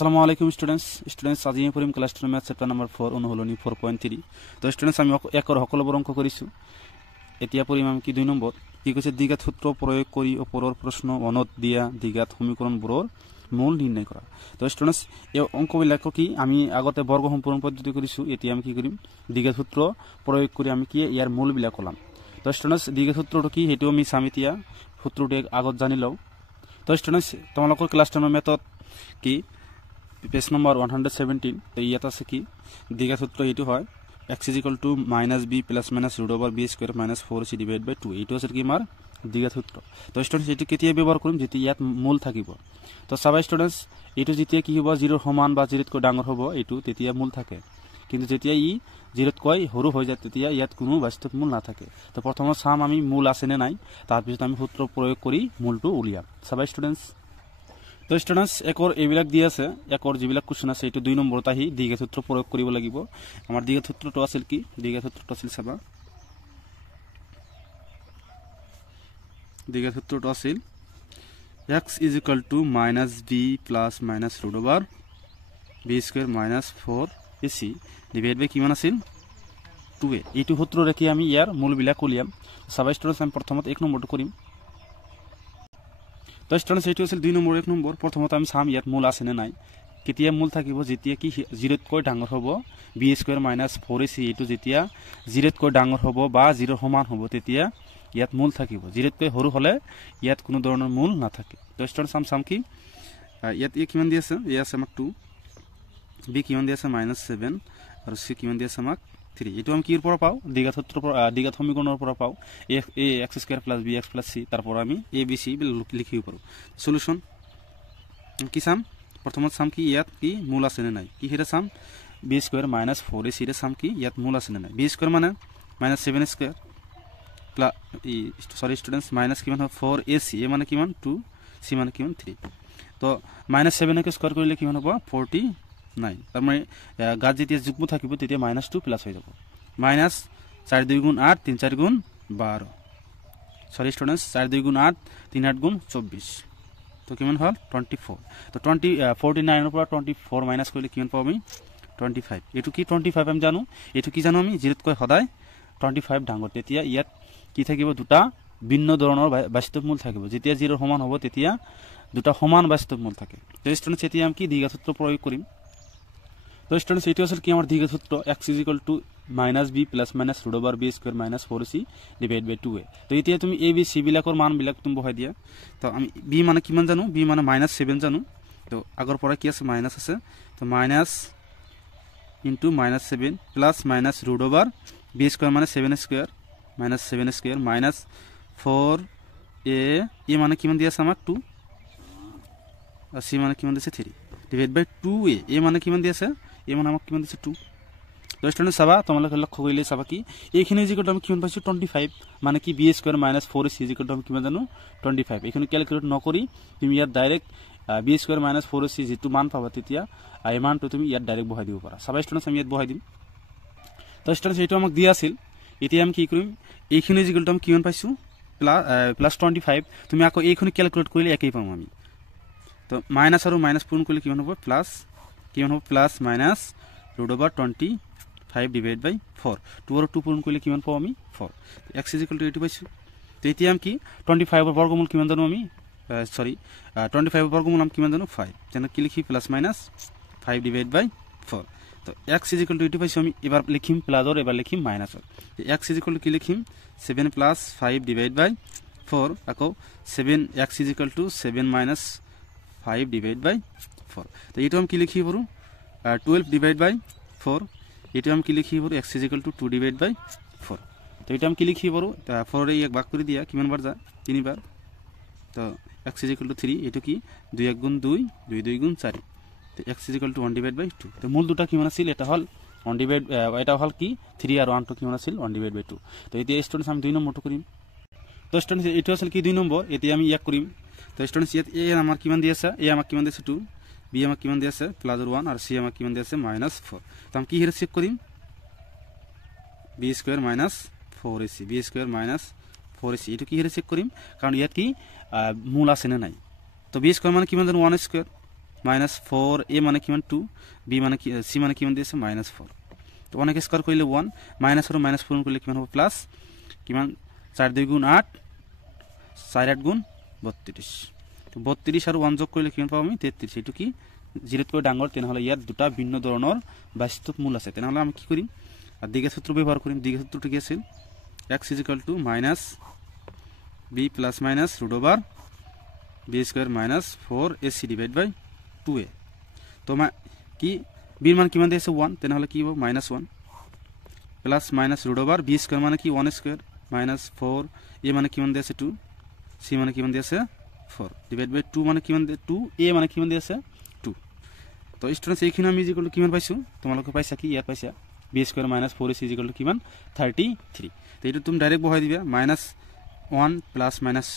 আসসালামু আলাইকুম স্টুডেন্টস আজি আমি পঢ়িম ক্লাছ 10 ম্যাথ চেপ্টাৰ নম্বৰ 4 অনুহলনি 4.3 তো স্টুডেন্টস আমি একৰ সকলোবোৰ অংক কৰিছো এতিয়া পঢ়িম আমি কি 2 নম্বৰ কি কৈছে দ্বিঘাত সূত্ৰ প্ৰয়োগ কৰি ওপৰৰ প্ৰশ্ন মনত দিয়া দ্বিঘাত সমীকৰণবোৰৰ মূল নিৰ্ণয় কৰা তো স্টুডেন্টস এই অংকবিলাক কি আমি আগতে বৰ্গ সম্পূৰ্ণ পদ্ধতি কৰিছো এতিয়া আমি কি কৰিম দ্বিঘাত সূত্ৰ প্ৰয়োগ কৰি আমি কি ইয়াৰ মূলবিলাক কলাম তো স্টুডেন্টস দ্বিঘাত সূত্ৰটো কি হেতু আমি সামিতিয়া সূত্ৰটো আগত জানি লও তো স্টুডেন্টস তোমালোকৰ ক্লাছ 10 মেথড কি पेज नंबर 117 तो ये আছে কি দ্বিঘাত সূত্র এটো হয় x - b ± √b² - 4c / 2 এটো আছে কি মার দ্বিঘাত সূত্র তো স্টুডেন্টস এটো কেতিয়া ব্যৱহাৰ কৰিম যেতি ইয়াত মূল থাকিব তো সবাই স্টুডেন্টস এটো যেতিয়া কি হ'ব 0 সমান বা 0 কৈ ডাঙৰ হ'ব এটো তেতিয়া মূল থাকে কিন্তু যেতিয়া ই 0 কৈ সৰু হৈ যায় তেতিয়া ইয়াত কোনো বাস্তৱ মূল নাথাকে তো প্ৰথমে চাম আমি মূল আছে নে নাই তাৰ পিছত আমি সূত্ৰ প্ৰয়োগ কৰি মূলটো উলিয়াম সবাই স্টুডেন্টস তো স্টুডেন্টস একৰ এইবিলাক দি আছে একৰ যিবিলাক কোশ্চন আছে এটো 2 নম্বৰত আহি দ্বিঘাত সূত্ৰ প্ৰয়োগ কৰিব লাগিব আমাৰ দ্বিঘাত সূত্ৰটো আছিল কি দ্বিঘাত সূত্ৰটো আছিল চাবা দ্বিঘাত সূত্ৰটো আছিল x = -b ± √b² - 4ac divide বাই কিমান আছিল 2a এইটো সূত্ৰ ৰাখি আমি ইয়াৰ মূলবিলাক উলিয়াম সবাই স্টুডেন্টস আমি প্ৰথমত 1 নম্বৰটো কৰিম তো স্টুডেন্টস এটো আছিল 2 নম্বৰ 1 নম্বৰ প্ৰথমত আমি সাম ইয়াত মূল আছে নে নাই কেতিয়া মূল থাকিব যেতিয়া কি 0 কৈ ডাঙৰ হ'ব b² - 4ac এটো যেতিয়া 0 কৈ ডাঙৰ হ'ব বা 0 সমান হ'ব তেতিয়া ইয়াত মূল থাকিব 0 কৈ সৰু হলে ইয়াত কোনো ধৰণৰ মূল নাথাকে তো স্টুডেন্টস সাম কি ইয়াত কি কিমান দি আছে এ আছে আমাক 2 b কিমান দি আছে -7 আৰু c কিমান দি আছে আমাক 3 এটো আমি কিৰ পৰা পাও দ্বিঘাত সূত্ৰ দ্বিঘাত সমীকৰণৰ পৰা পাও x² + bx + c তাৰপৰ আমি a b c লিখিব পাৰো সলিউশন কি সাম প্ৰথমত সাম কি ইয়াত কি মূল আছে নে নাই কি হেৰে সাম b² - 4ac ৰে সাম কি ইয়াত মূল আছে নে নাই b² মানে -7² প্লাস সরি স্টুডেন্টস মাইনাস কিমান হয় 4ac a মানে কিমান 2 c মানে কিমান 3 তো -7 কে স্কয়ার কৰিলে কিমান হ'ব 49 তার মানে গাত যেতিয়া যুগ্ম থাকিব তেতিয়া -2 প্লাস হৈ যাব -4 2 * 8 3 4 * 12 সরি স্টুডেন্টস 4 2 * 8 3 8 * 24 তো কিমান হল 24 তো 49 এর পৰা 24 মাইনাস কৰিলে কিমান পাম আমি 25 এটো কি 25 আমি জানো এটো কি জানো আমি 0 কৈ সদায় 25 ডাঙৰ তেতিয়া ইয়াত কি থাকিব দুটা ভিন্ন ধৰণৰ বাস্তৱ মূল থাকিব যেতিয়া 0 সমান হ'ব তেতিয়া দুটা সমান বাস্তৱ মূল থাকে তো স্টুডেন্টস এতিয়া আমি কি দ্বিঘাত সূত্ৰ প্ৰয়োগ কৰিম তো স্টুডেন্টস এটো আছিল কি আমাৰ দ্বিঘাত সূত্ৰ x = -b ± √b² - 4c / 2a তো এতিয়া তুমি a b c বিলাকৰ মান বিলাক তুমি বহাই দিয়া তো আমি b মানে কিমান জানো b মানে -7 জানো তো আগৰ পৰা কি আছে মাইনাস আছে তো মাইনাস * -7 প্লাস মাইনাস √b² মানে 7² -7² -4a e মানে কিমান দি আছে আমাক 2 আর c মানে কিমান দিছে 3 ডিভাইড বাই 2a e মানে কিমান দি আছে e মানে আমাক কিমান দিছে 2 তো স্টুডেন্টস চাবা তোমালোকে লক্ষ্য কৰিলে চাবা কি এইখিনি যিকোটো আমি কিমান পাইছো 25 মানে কি b² - 4c যিকোটো আমি কিমান জানো 25 এইখিনি ক্যালকুলেট নকৰি তুমি ইয়াত ডাইৰেক্ট b² - 4c যেটো মান পাবা তেতিয়া এই মানটো তুমি ইয়াত ডাইৰেক্ট বহাই দিব পাৰা চাবা স্টুডেন্টস আমি ইয়াত বহাই দিম তো স্টুডেন্টস এইটো আমাক দিয়া আছিল এতিয়া আমি কি কৰিম এইখিনি যিকোটো আমি কিমান পাইছো প্লাস 25 তুমি আকৌ এইখিনি ক্যালকুলেট কৰিলে একই পাম আমি তো মাইনাস আৰু মাইনাস পূৰণ কৰিলে কিমান হ'ব প্লাস কিমান হ'ব প্লাস মাইনাস √25 ডিভাইড বাই 4 2 আৰু 2 পূৰণ কৰিলে কিমান পাম আমি 4 x = 8 পাইছো তো এতিয়া আমি কি 25 এর বর্গমূল কিমান জানো আমি সরি 25 এর বর্গমূল আমি কিমান জানো 5 তেনে কি লিখি প্লাস মাইনাস 5 ডিভাইড বাই 4 তো x = 8 পাইছো আমি এবাৰ লিখিম প্লাসৰ এবাৰ লিখিম মাইনাসৰ x = কি লিখিম 7 + 5 ডিভাইড বাই 4 আকৌ 7 x = 7 - 5 ডিভাইড বাই 4 তো এইটো আমি কি লিখি পাৰো 12 ডিভাইড বাই 4 এইটো আমি কি লিখি পাৰো x = 2 ডিভাইড বাই 4 তো এটা আমি কি লিখি পাৰো 4 এ এক ভাগ কৰি দিয়া কিমান বার যায় 3 বার তো x = 3 এটো কি 2 1 * 2 2 2 * 4 তো x = 1 ডিভাইড বাই 2 তো মূল দুটা কিমান আছিল এটা হল 1 ডিভাইড এটা হল কি 3 আর 1 কিমান আছিল 1 ডিভাইড বাই 2 তো এতিয়া স্টুডেন্টস আমি 2 নম্বৰটো কৰিম তো স্টুডেন্টস এটো আছিল কি 2 নম্বৰ এতিয়া আমি ইয়াক কৰিম তো স্টুডেন্টস ইয়াত a আমাৰ কিমান দি আছে a আমাক কিমান দিছে 2 b আমাক কিমান দি আছে +1 আর c আমাক কিমান দি আছে -4 তো আমি কি হেৰে চেক কৰিম b² - 4ac b² - 4ac এটো কি হেৰে চেক কৰিম কাৰণ ইয়াত কি মূল আছে না নাই তো b² মানে কিমান জানো 1² মাইনাস 4a মানে কিমান 2 b মানে কি c মানে কিমান দিছে মাইনাস 4 তো অনেক স্কয়ার কইলে 1 মাইনাস আর মাইনাস পূরণ করলে কিমান হবে প্লাস কিমান 4 2 গুণ 8 4 8 গুণ 32 তো 32 আর 1 যোগ করলে কিমান পাবো আমি 33 এটু কি জিরোত করে ডাঙর তেনহলে ইয়ার দুটা ভিন্ন ধরনের বাস্তব মূল আছে তেনহলে আমি কি করি আর দিকের সূত্র ব্যবহার করি দিকের সূত্রটি কি আছে x = minus b plus minus root over b square minus 4ac divide by 2a তো কি b এর মান কিমান দিয়েছে 1 তেনহলে কি হবে minus 1 plus minus root over b square মানে কি 1 স্কয়ার মাইনাস 4 a মানে কিমান দিয়েছে 2 c মানে কিমান দিয়েছে 4 ডিভাইড বাই 2 মানে কিমান 2 a মানে কিমান দিয়েছে 2 তো স্টুডেন্টস এইখানে আমি ইকুয়াল টু কিমান পাইছো তোমালোকে পাইছা কি ইয়ার পাইছা b square minus 4ac equal to কিমান 33 তো এটা তুমি ডাইরেক্ট বহাই দিবা মাইনাস 1 প্লাস মাইনাস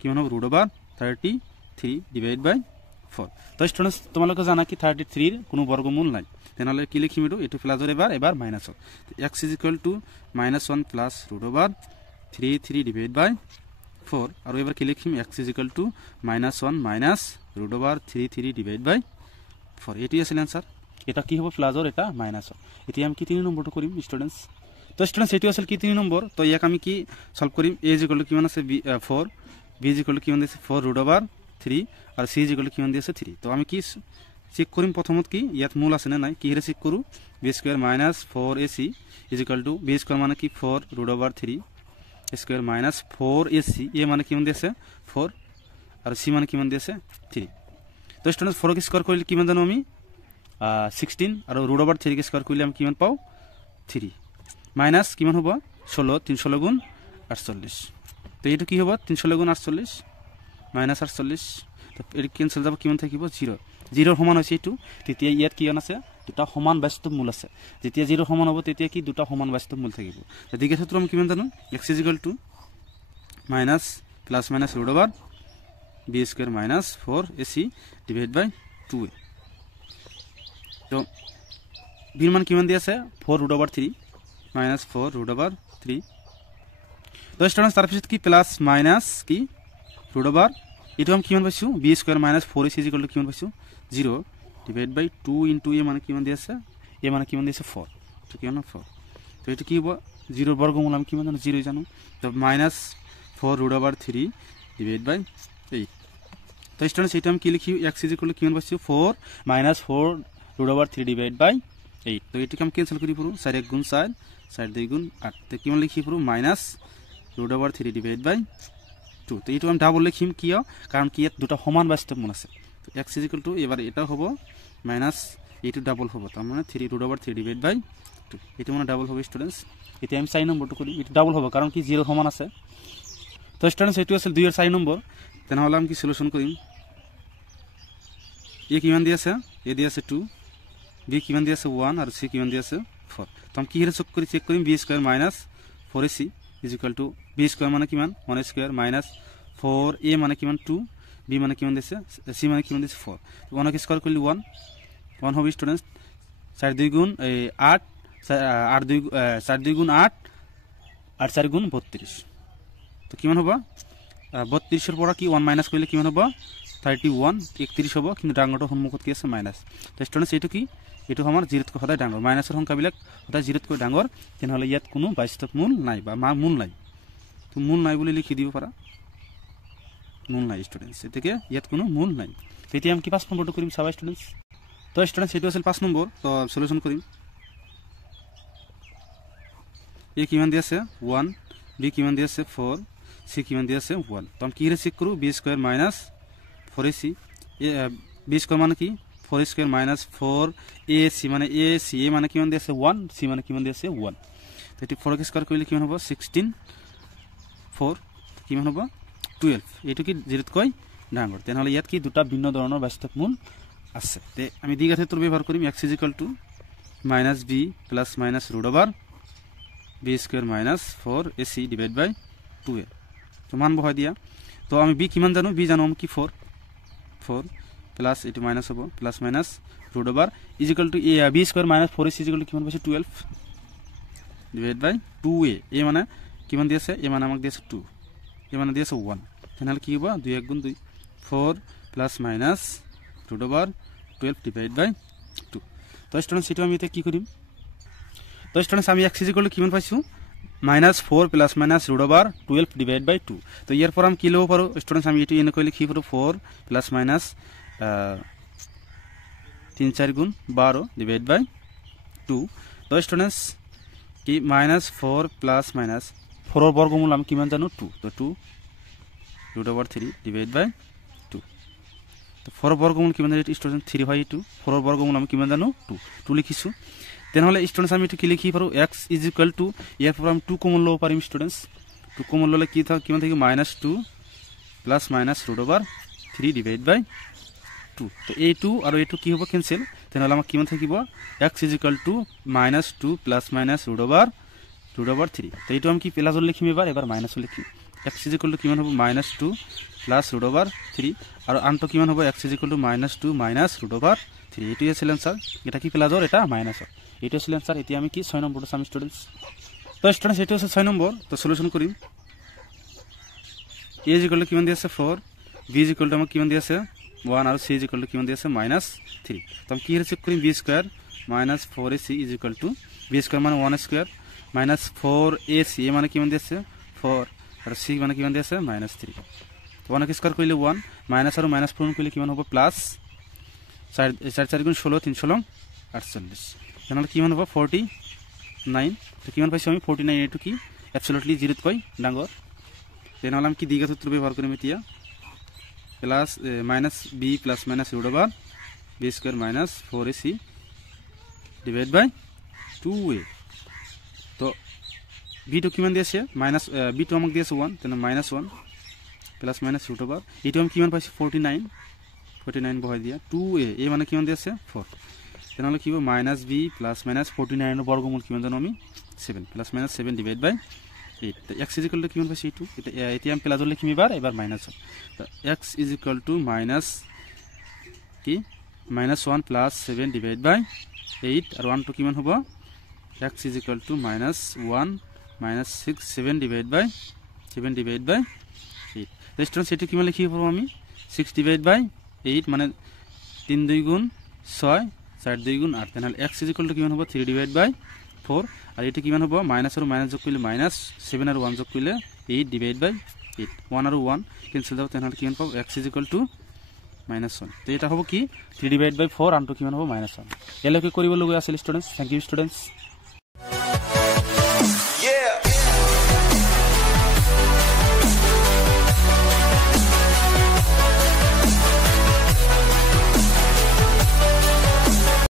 কিমান হবে রুট ওভার 33 ডিভাইড বাই 4 তো স্টুডেন্টস তোমালোকে জানা কি 33 এর কোনো বর্গমূল নাই তেনহলে কি লিখিম এটু প্লাসর এবার মাইনাস হবে x -1 plus root over 33 divide by 4 আর এবার কি লিখিম x -1 minus root over 33 divide by 4 এটি আছে आंसर এটা কি হবে প্লাসর এটা মাইনাস এটি আমি কি 3 নম্বরটা করিম স্টুডেন্টস তো স্টুডেন্টস এটি আসলে কি 3 নম্বর তো ইয়াক আমি কি সলভ করিম a কিমান আছে 4 b কিমান দিছে 4 রুট ওভার 3 আর c কিমান দিছে 3 তো আমি কি চেক করিম প্রথমত কি ইয়াত মূল আছে না নাই কি হেরে চেক করু b square minus 4ac b square মানে কি 4 root over 3 square minus 4ac a মানে কিমান দিছে 4 আর c মানে কিমান দিছে 3 তো স্টুডেন্টস 4 কে স্কয়ার করলে কিমান জানো আমি 16 আর রুট ওভার 3 কে স্কয়ার করলে আমি কিমান পাও 3 মাইনাস কিমান হবে 16 316 গুণ 48 তো এটা কি হবে 316 গুণ 48 মাইনাস 48 তো এর ক্যান্সেল যাব কিমান থাকিব 0 0 সমান হৈছে এটু তেতিয়া ইয়াত কি আছে দুটা সমান বাস্তব মূল আছে যেতিয়া 0 সমান হ'ব তেতিয়া কি দুটা সমান বাস্তব মূল থাকিব তো দিকে সূত্র আমি কিমান জানো x minus plus minus root over b square minus 4ac divide by 2a তো b এর মান কিমান দিয়েছে 4 root over 3 minus 4 root over 3 তো স্টুডেন্টস তার পিছত কি প্লাস মাইনাস কি রুট ওভার এটু আমি কিমান পাইছো b স্কয়ার মাইনাস 4ac কিমান পাইছো 0 ডিভাইড বাই 2 ইনটু a মানে কিমান দিয়েছে a মানে কিমান দিয়েছে 4 তো কিমান 4 তো এটা কি হবে 0 বর্গমূল আমি কিমান জানো 0 জানো তো মাইনাস 4 রুট ওভার 3 ডিভাইড বাই 8 তো স্টুডেন্টস এটা আমি কি লিখি x কিমান পাইছো 4 মাইনাস 4 রুট ওভার 3 ডিভাইড বাই 8 তো এটাকে আমি ক্যান্সেল করি পুরো 4 1 গুণ 4 4 2 গুণ 8 তো কিমান লিখি পুরো minus root over 3 divide by 2 তো এটা আমি ডাবল লিখিম কিয় কারণ কি এত দুটো সমান বাস্তব মূল আছে তো x এবার এটা হবে মাইনাস এটা ডাবল হবে তার মানে 3 রুট ওভার 3 ডিভাইড বাই 2 এটা মানে ডাবল হবে স্টুডেন্টস এটা আমি 4 নম্বরটা করি এটা ডাবল হবে কারণ কি 0 সমান আছে তো স্টুডেন্টস এটা আছে 2 এর 4 নম্বর তাহলে আমি কি সলিউশন করি a কিমান দিয়েছে a দিয়েছে 2 b কিমান দিয়েছে 1 আর c কিমান দিয়েছে 4 তো আমি কি হেরে চেক করি b square minus 4ac b square মানে কিমান 1 স্কয়ার মাইনাস 4a মানে কিমান 2 b মানে কিমান দিয়েছে c মানে কিমান দিয়েছে 4 তো 1 কে স্কয়ার করলে 1 হবে স্টুডেন্টস 4 2 গুণ 8 8 2 4 2 গুণ 8 8 4 গুণ 32 তো কিমান হবে 32 এর পর কি 1 মাইনাস করলে কিমান হবে 31 31 হবে কিন্তু ডাঙরটা সম্মুখত কি আছে মাইনাস তো স্টুডেন্টস এটো কি এটো আমার 0 কৈ সদায় ডাঙৰ মাইনাসৰ সংখ্যাবিলাক সদায় 0 কৈ ডাঙৰ তেনহলে ইয়াত কোনো বাস্তব মূল নাই বা মূল নাই তো মূল নাই বুলি লিখি দিব পাৰা মূল নাই স্টুডেন্টস এতেকে ইয়াত কোনো মূল নাই তেতিয়া আমি কি 5 নম্বৰটো কৰিম সবাই স্টুডেন্টস তো স্টুডেন্টস এটো আছিল 5 নম্বৰ তো সলিউশন কৰিম a কিমান দি আছে 1 b কিমান দি আছে 4 c কিমান দি আছে 1 তো আমি কি রে চেক কৰো b square minus 4ac b square মানে কি 4 স্কয়ার মাইনাস 4ac মানে ac a মানে কিমান দি আছে 1 c মানে কিমান দি আছে 1 তো এটি 4 কে স্কয়ার কৰিলে কিমান হ'ব 16 4 কিমান হ'ব 12 এটো কি 0 কৈ ডাঙৰ তেনহলে ইয়াত কি দুটা ভিন্ন ধৰণৰ বাস্তব মূল আছে তে আমি দিগা ক্ষেত্র ব্যবহার করিম x minus b plus minus root over b square minus 4ac divide by 2a তো মান বহাই দিয়া তো আমি b কিমান জানো b জানো আমি কি 4 প্লাস এটি মাইনাস হবে plus minus root over a b square minus 4ac কিমান পাইছে 12 ডিভাইড বাই 2a a মানে কিমান দিয়েছে a মানে আমাক দিয়েছে 2 a মানে দিয়েছে 1 তাহলে কি হবে 2 1 গুণ 2 4 plus minus root over 12 divide by 2 তো স্টুডেন্টস এটো আমি এটা কি করিম তো স্টুডেন্টস আমি x ইকুয়াল টু কিমান পাইছো -4 plus minus √ over 12 divide by 2 তো ইয়ার পর আমি কি লব পারো স্টুডেন্টস আমি এটো এনে কইলে কি পারো 4 প্লাস মাইনাস 3 4 গুণ 12 ডিভাইড বাই 2 তো স্টুডেন্টস কি -4 প্লাস মাইনাস 4 এর বর্গমূল আমি কিমান জানো 2 তো 2 √3 ডিভাইড বাই 2 তো 4 এর বর্গমূল কিমান জানো স্টুডেন্ট 3 বাই 2 4 এর বর্গমূল আমি কিমান জানো 2 2 লিখিছো দেন হলে স্টুডেন্টস আমি এটো কি লিখি পারো x এর পর আমি 2 কমন লব পারিম স্টুডেন্টস 2 কমন ললে কি থাকে কিমান থাকে -2 প্লাস মাইনাস √3 ডিভাইড বাই 2 তো এই 2 আর এই 2 কি হবে ক্যান্সেল দেন হলে আমার কিমান থাকিব x -2 প্লাস মাইনাস √3 তো এইটো আমি কি প্লাস লিখিম এবার মাইনাস লিখিম x কিমান হবে -2 প্লাস √3 আর আনটো কিমান হবে x -2 মাইনাস √3 এটাই আছে आंसर এটা কি প্লাস আর এটা মাইনাস আর এটা আছে आंसर এটি আমি কি 6 নম্বরটা সাম স্টুডেন্টস তো স্টুডেন্টস এটা হচ্ছে 6 নম্বর তো সলিউশন করি a কিমান দিয়েছে 4 b আমার কিমান দিয়েছে 1 আর c কিমান দিয়েছে -3 তো আমি কি হিসাব করি b square -4ac b square মানে 1 স্কয়ার -4ac এ মানে কিমান দিয়েছে 4 আর c মানে কিমান দিয়েছে -3 তো 1 স্কয়ার কইলে 1 মাইনাস আর মাইনাস পূরণ কইলে কিমান হবে প্লাস 4 4 গুণ 16 3 16 48 তাহলে কিমান হবে 49 তো কিমান পাইছি আমি 49 এটু কি অ্যাবসলিউটলি 0 কই ডাঙর দেন হলাম কি দ্বিঘাত সূত্র ব্যবহার করি মিতিয়া plus minus b plus minus √, b square minus 4ac divide by 2a তো b তো কিমান দিয়েছে মাইনাস b তো আমাকে দিয়েছে 1 তাহলে -1 প্লাস মাইনাস √, এটো আমি কিমান পাইছি 49 বহাই দিয়া 2a a মানে কিমান দিয়েছে 4 তাহলে কি হবে -b প্লাস মাইনাস 49 এর বর্গমূল কিমান জানো আমি 7 প্লাস মাইনাস 7 ডিভাইড বাই 8 তো x কিমান পাইছি 2 এটা এটি আমি প্লাস লিখিম এবার মাইনাস তো x মাইনাস কি -1 প্লাস 7 ডিভাইড বাই 8 আর 1 তো কিমান হবে x -1 -6 7 ডিভাইড বাই 8 তো স্টুডেন্টস এটি কিমান লিখি পাবো আমি 6 ডিভাইড বাই 8 মানে 3 2 গুণ 6 4 2 গুণ 8 তাহলে x কিমান হবে 3 ডিভাইড বাই 4 আর এটা কিমান হবে মাইনাস আর মাইনাস যোগ করলে মাইনাস 7 আর 1 যোগ করলে 8 ডিভাইড বাই 8 1 আর 1 ক্যান্সেল দাও তাহলে কিমান পাবো x -1 তো এটা হবে কি 3 ডিভাইড বাই 4 আর 2 কিমান হবে -1 এলাকে করিব লগা আছে স্টুডেন্টস থ্যাংক ইউ স্টুডেন্টস